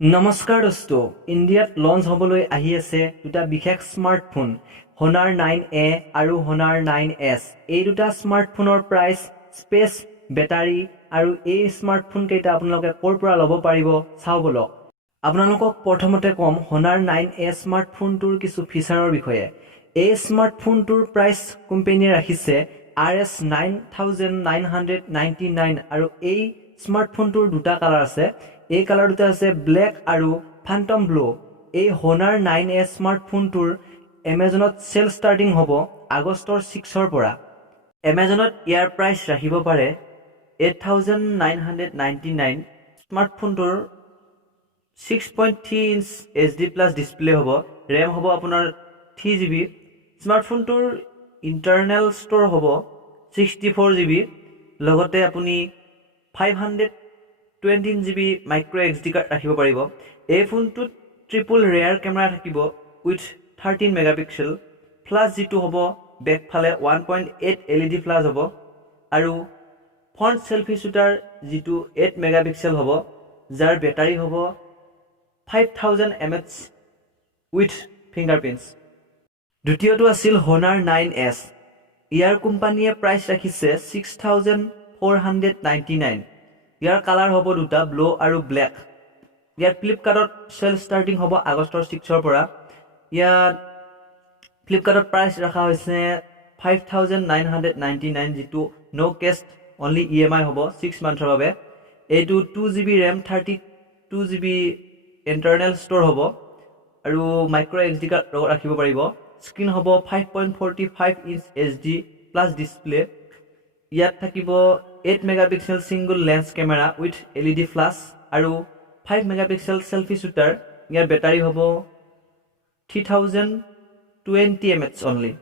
नमस्कार दोस्तों इंडियात लॉन्च होबोलै आहि আছে দুটা বিশেষ স্মাৰ্টফোন Honor 9A আৰু Honor 9S এই দুটা স্মাৰ্টফোনৰ প্ৰাইস স্পেস ব্যাটাৰী আৰু এই স্মাৰ্টফোন কেইটা আপোনালোকে কৰ পৰা লব পাৰিব চাও বলক আপোনালোকক প্ৰথমতে কম Honor 9A স্মাৰ্টফোনটোৰ কিছু ফিচাৰৰ বিষয়ে এই স্মাৰ্টফোনটোৰ প্ৰাইস কোম্পানীয়ে ৰাখিছে RS 9999 আৰু এই স্মাৰ্টফোনটোৰ দুটা কালাৰ আছে এই কালাৰ দুটা আছে ব্ল্যাক আৰু ফ্যান্টম ব্লু এই Honor 9A স্মাৰ্টফোনটোৰ Amazonত সেল স্টাৰ্টিং হ'ব আগষ্টৰ 6 ৰ পৰা Amazonত ইয়াৰ প্ৰাইস ৰাখিব পাৰে 8999 স্মাৰ্টফোনটোৰ 6.3 ইঞ্চ HD+ ডিসপ্লে হ'ব RAM হ'ব আপোনাৰ 3GB স্মাৰ্টফোনটোৰ ইন্টাৰনেল ষ্ট'ৰ হ'ব 64GB লগতে আপুনি 520GB micro SD card ৰাখিব পাৰিব এই ফোনটোত ট্ৰিপল ৰেয়াৰ কেমেৰা থাকিব উইথ 13 মেগাপিক্সেল প্লাস যেটো হ'ব বেক ফালে 1.8 LED ফ্লাশ হ'ব আৰু ফ্ৰন্ট সেলফি শুটাৰ যেটো 8 মেগাপিক্সেল হ'ব যাৰ বেটাৰী হ'ব 5000 mAh উইথ ফিংগাৰপ্ৰিন্টস দ্বিতীয়টো আছিল Honor 9S ইয়াৰ কোম্পানীয়ে প্ৰাইস ৰাখিছে 6499 ইয়াৰ কালাৰ হ'ব দুটা ব্লু আৰু ব্ল্যাক ইয়াৰ ফ্লিপকাৰ্টত সেল স্টাৰ্টিং হ'ব আগষ্টৰ 6 ৰ পৰা ইয়াৰ ফ্লিপকাৰ্টত প্ৰাইস ৰাখা হৈছে 5999 যেটো নো কেশ অনলি EMI হ'ব 6 মান্থৰ বাবে এইটো 2GB RAM 32GB internal store হ'ব আৰু মাইক্ৰো SD কাৰ্ড ৰাখিব পাৰিব স্ক্ৰিন হ'ব 5.45 ইঞ্চ HD+ ডিসপ্লে ইয়াত থাকিব 8 megapixel single lens camera with LED flash আৰু 5 মেগাপিক্সেল সেলফি শুটাৰ ইয়াৰ বেটাৰী হ'ব 3020 mAh অনলি